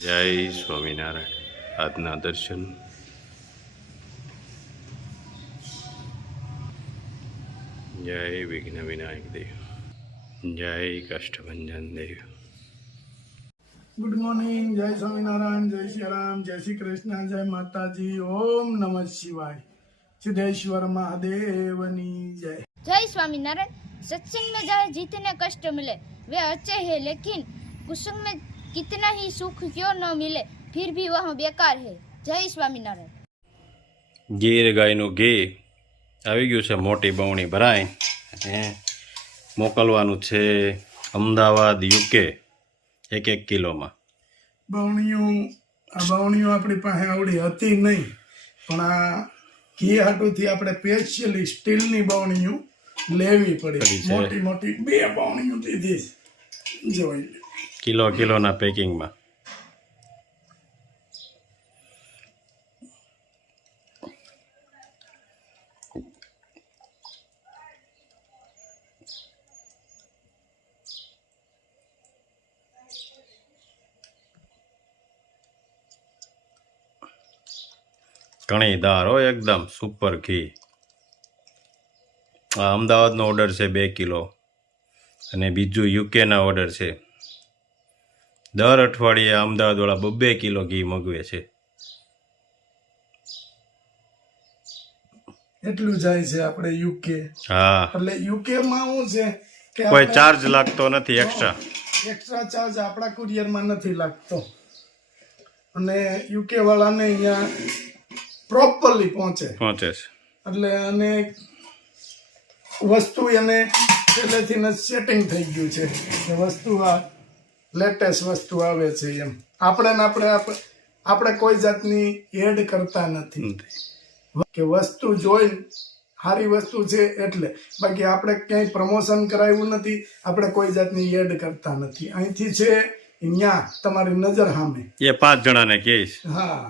જય સ્વામિનારાયણ. આજના દર્શન. જય વિઘ્ન વિનાયક દેવ. જય કષ્ટભંજન દેવ. Good morning. જય સ્વામિનારાયણ, જય શ્રી રામ, જય શ્રી કૃષ્ણ, જય માતાજી, ઓમ નમઃ શિવાય. સિद्धેશ્वर महादेवनी जय. जय स्वामीनारायण. सत्संग में जाए जितने कष्ट मिले वे अच्छे हैं, लेकिन कुसंग में कितना ही सुख क्यों न मिले फिर भी वह बेकार है. जय स्वामीनारायण. ગીર ગાયનું ઘી આવી ગયું છે. મોટી બવણી ભરાય અને મોકલવાનું છે અમદાવાદ, યુકે. 1 કિલોમાં બવણીઓ આપણી પાસે આવડી હતી નહીં, પણ આ ઘી હાટુથી આપણે સ્પેશિયલી સ્ટીલની બવણીઓ લેવી પડી. મોટી મોટી 2 બવણીઓ લીધી જોઈ. કિલોના પેકિંગમાં. કણીદાર હો, એકદમ સુપર ઘી. આ અમદાવાદનો ઓર્ડર છે 2 કિલો, અને બીજું યુકેના ઓર્ડર છે. દર અઠવાડિયે અમદાવાદવાળા 2 કિલો ઘી મગવે છે. એટલું જાય છે આપણે યુકે. હા, એટલે યુકે માં શું છે કે કોઈ ચાર્જ લાગતો નથી. એક્સ્ટ્રા ચાર્જ આપણા કુરિયરમાં નથી લાગતો, અને યુકે વાળાને અહીંયા પ્રોપરલી પહોંચે છે. એટલે અને વસ્તુ એને પહેલેથી સેટિંગ થઈ ગયું છે કે વસ્તુ આ લેટેસ્ટ વસ્તુ આવે છે. એમ આપણે કોઈ જાતની એડ કરતા નથી કે વસ્તુ જોઈ સારી વસ્તુ છે એટલે. બાકી આપણે ક્યાંય પ્રમોશન કરાવ્યું નથી, આપણે કોઈ જાતની એડ કરતા નથી. અહીંથી છે અહીંયા તમારી નજર સામે એ 5 જણાને કહીશ. હા,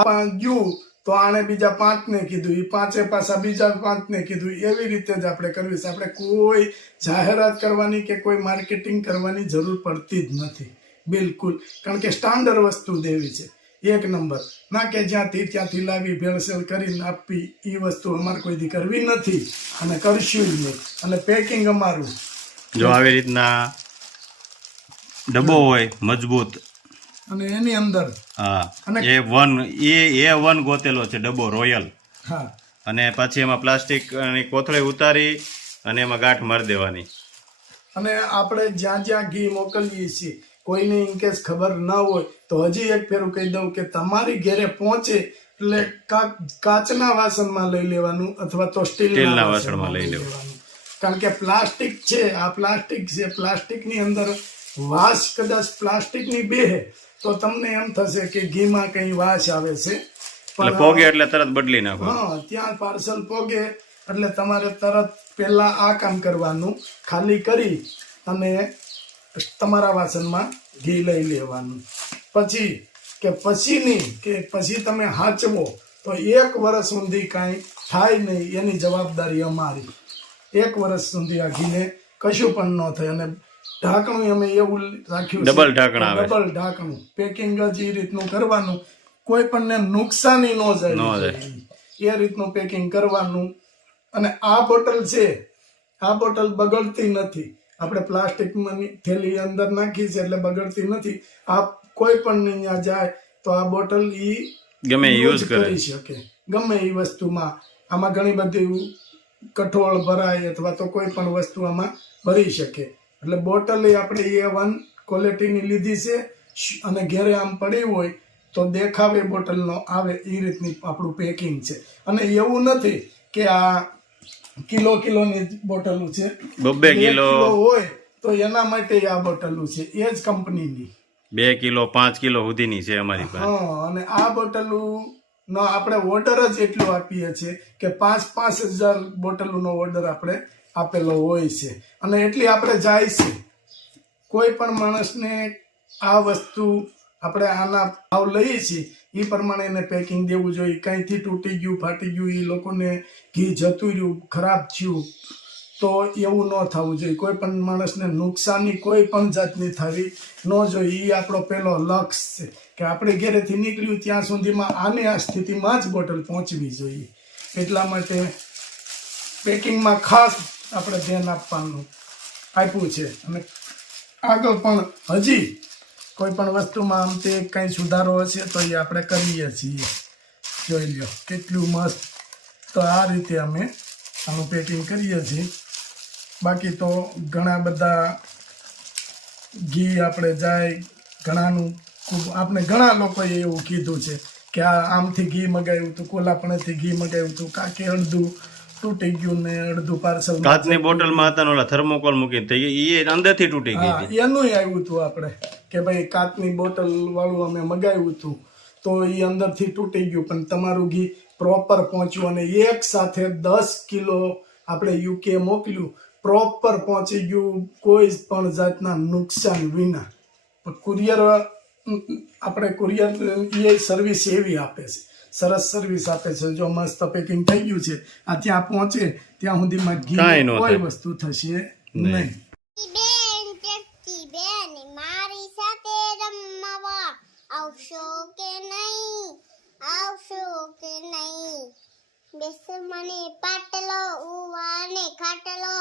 આ ગયું તો આણે બીજા 5 ને કીધું, એ 5 પાછા બીજા 5 ને કીધું. એવી રીતે જ આપણે કરવી છે. આપણે કોઈ જાહેરાત કરવાની કે કોઈ માર્કેટિંગ કરવાની જરૂર પડતી જ નથી બિલકુલ. કારણ કે સ્ટાન્ડર્ડ વસ્તુ દેવી છે, 1 નંબર. ના કે ત્યાંથી લાવી ભેળસેળ કરીને આપવી, એ વસ્તુ અમારે કોઈથી કરવી નથી અને કરશું જ નહીં. અને પેકિંગ અમારું જો આવી રીતના ડબ્બો હોય મજબૂત, અને એની અંદર હા A1 ગોતેલો છે ડબ્બો રોયલ. હા, અને પછી એમાં પ્લાસ્ટિકની કોથળી ઉતારી અને એમાં ગાંઠ મારી દેવાની. અને આપણે જ્યાં જ્યાં ઘી મોકલીએ છીએ, કોઈને ઇનકેસ ખબર ના હોય તો હજી એક ફેરું કહી દઉં કે તમારી ઘરે પહોંચે એટલે કાચના વાસણમાં લઈ લેવાનું અથવા તો સ્ટીલના વાસણમાં લઈ લેવાનું. કારણ કે પ્લાસ્ટિક છે, આ પ્લાસ્ટિક છે, પ્લાસ્ટિકની અંદર વાસ કદાચ પ્લાસ્ટિકની બેહે તો તમને એમ થશે કે ઘીમાં કઈ વાસ આવે છે, પણ પોગે એટલે તરત બદલી નાખો. હા, ત્યાં પાર્સલ પોગે એટલે તમારે તરત પહેલા આ કામ કરવાનું, ખાલી કરી અને તમારા વાસણમાં ઘી લઈ લેવાનું. પછી તમે હાચવો તો 1 વર્ષ સુધી કાંઈ થાય નહીં. એની જવાબદારી અમારી. 1 વર્ષ સુધી આ ઘીને કશું પણ ન થાય. અને ઢાંકણું અમે એવું રાખ્યું, ડબલ ઢાંકણું પેકિંગ જ એ રીતનું કરવાનું, કોઈ પણ નુકસાની ન જાય એ રીતનું પેકિંગ કરવાનું. અને આ બોટલ છે, આ બોટલ બગડતી નથી. આપણે પ્લાસ્ટિકની થેલી અંદર નાખી છે એટલે બગડતી નથી. આ કોઈ પણ અહીંયા જાય તો આ બોટલ ગમે યુઝ કરી શકે ગમે એ વસ્તુમાં. આમાં ઘણી બધી કઠોળ ભરાય અથવા તો કોઈ પણ વસ્તુ આમાં ભરી શકે. એટલે બોટલ આપણે A1 ક્વોલિટીની લીધી છે, અને ઘેરે આમ પડી હોય તો દેખાવે બોટલનો આવે એ રીતની આપણું પેકિંગ છે. અને એવું નથી કે આ કિલોની બોટલો છે, 2 કિલો હોય તો એના માટે આ બોટલો છે, એ જ કંપનીની 2 કિલો 5 કિલો સુધીની છે અમારી પાસે. હા, અને આ બોટલો નો આપણે ઓર્ડર જ એટલો આપીએ છીએ કે 5,000 બોટલોનો ઓર્ડર આપણે આપેલો હોય છે. અને એટલી આપણે જાય છે. કોઈ પણ માણસને આ વસ્તુ આપણે આના ભાવ લઈએ છીએ એ પ્રમાણે એને પેકિંગ દેવું જોઈએ. કંઈથી તૂટી ગયું, ફાટી ગયું, એ લોકોને ઘી જતું રહ્યું, ખરાબ થયું તો એવું ન થવું જોઈએ. કોઈ પણ માણસને નુકસાની કોઈ પણ જાતની થવી ન જોઈએ. એ આપણો પહેલો લક્ષ્ય છે કે આપણે ઘરેથી નીકળ્યું ત્યાં સુધીમાં આને આ સ્થિતિમાં જ બોટલ પહોંચવી જોઈએ. એટલા માટે પેકિંગમાં ખાસ આપણે ધ્યાન આપવાનું આપ્યું છે. અને આગળ પણ હજી કોઈ પણ વસ્તુમાં આમ તે કંઈ સુધારો હશે તો એ આપણે કરીએ છીએ. જોઈ લો કેટલું મસ્ત. તો આ રીતે અમે આનું પેકિંગ કરીએ છીએ. બાકી તો ઘણા બધા ઘી આપણે જાય ઘણાનું આપણે ઘણા લોકોએ એવું કીધું છે કે આ આમથી ઘી મગાવ્યું હતું, કોલાપણેથી ઘી મગાવ્યું હતું, કાંકે અડધું તૂટી ગયું ને અડધું પાર્સલ કાચની બોટલમાં હતા ને ઓલા થર્મોકોલ મૂકીને થઈ ગઈ એ અંદરથી તૂટી ગઈ હતી. એનું આવ્યું હતું આપણે કે ભાઈ કાચની બોટલ વાળું અમે મગાવ્યું હતું તો એ અંદરથી તૂટી ગયું. પણ તમારું ઘી પ્રોપર પહોંચ્યું અને એક સાથે 10 કિલો આપણે યુકે મોકલ્યું, પ્રોપર પહોંચી ગયું કોઈ પણ જાતના નુકસાન વિના. કુરિયર આપણે કુરિયર એ સર્વિસ એવી આપે છે, સરસ સર્વિસ આપે છે. જો મસ્ત પેકિંગ થઈ ગયું છે આ ત્યાં પહોંચે ત્યાં સુધીમાં ઘી કોઈ વસ્તુ થશે નહીં. મારી સાથે રમવા આવશો કે નહીં, આવશો કે નહીં? બેસ મને પાટલો ઉવાને ખાટલો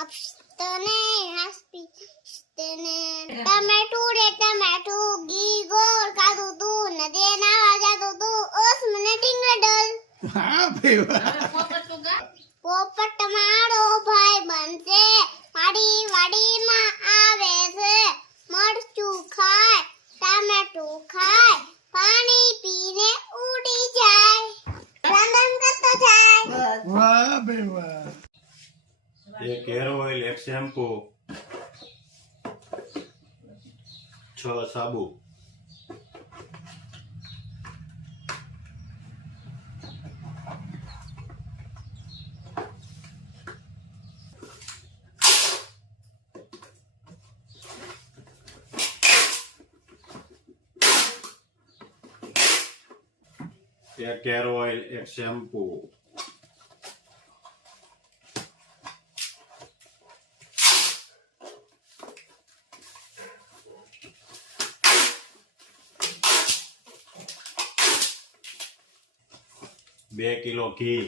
આપસ્તને હાસ્પિસ્તને ટમેટું રે ટમેટું ઘી ગોળ કાઢું તું ને દે નાવા જાતું તું ઓસ મને ટીંગડલ. હા ભાઈ પોપટ મારો ભાઈ બનશે મારી વાડીમાં આવે છે, મરચું ખાય ટામેટું ખાય પાણી પીને ઉડી જાય, રંગન કરતો જાય. વાહ ભાઈ વાહ. એક હેર ઓઇલ, એક શેમ્પુ, 6 સાબુ, એક હેર ઓઇલ, એક શેમ્પુ, બે કિલો ઘી,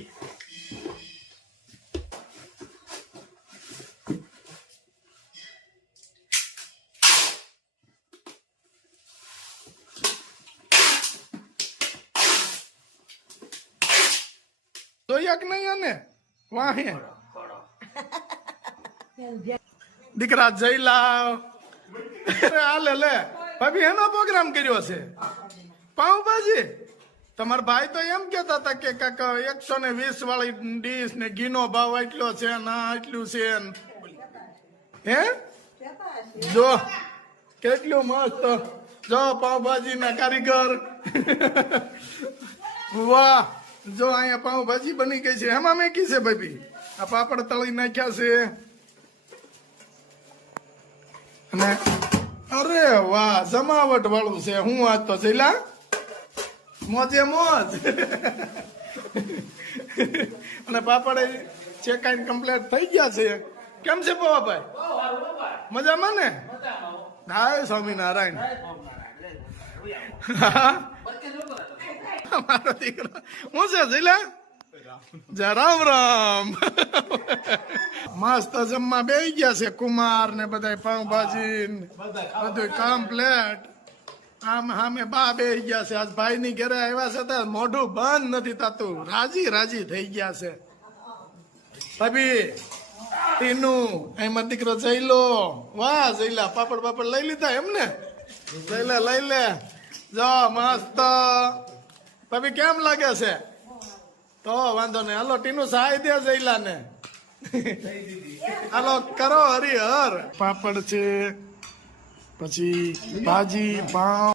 જોયા કે નહીં આને વાહે દીકરા જઈ લાવ. હાલે લે ભાભી એનો પ્રોગ્રામ કર્યો છે પાઉભાજી. તમારા ભાઈ તો એમ કેતા હતા કે કાકા 120 વાળી ડીશ ને ઘીનો ભાવ એટલો છે ના એટલું છે હે. જો કેટલું મસ્ત. જો પાઉભાજી ના કારીગર. વાહ. જો અહીંયા પાઉભાજી બની ગઈ છે. એમાં મેકી છે ભાભી આ પાપડ તળી નાખ્યા છે અને અરે વાહ જમાવટ વાળું છે. હું આજ તો જઈલા મોજે મોજ. અને પાપડ ચેકાઈને કમ્પ્લીટ થઈ ગયા છે. કેમ છે પવાભાઈ મજામાં ને? હાય સ્વામિનારાયણ. મારો દીકરો હું છે જઈલા જા રામ રામ. મસ્ત જમવા બેસી ગયા છે કુમાર ને બધા પાઉંભાજી બધું કમ્પ્લેટ. આમ સામે બા બેસી ગયા છે. આજ ભાઈ ની ઘરે આવ્યા છે તો મોઢું બંધ નથી થતું. રાજી રાજી થઈ ગયા છે. ભાભી ટીનું એમાં દીકરો જઈલો. વાહ જઈલા પાપડ પાપડ લઈ લીધા એમ ને? જઈલા લઈ લે. જો મસ્ત. ભાભી કેમ લાગે છે? તો વાંધો નહીં હાલો ટીનું સહાય દે જઈલા ને. હાલો કરો હરિહર. પાપડ છે પછી ભાજી પાઉં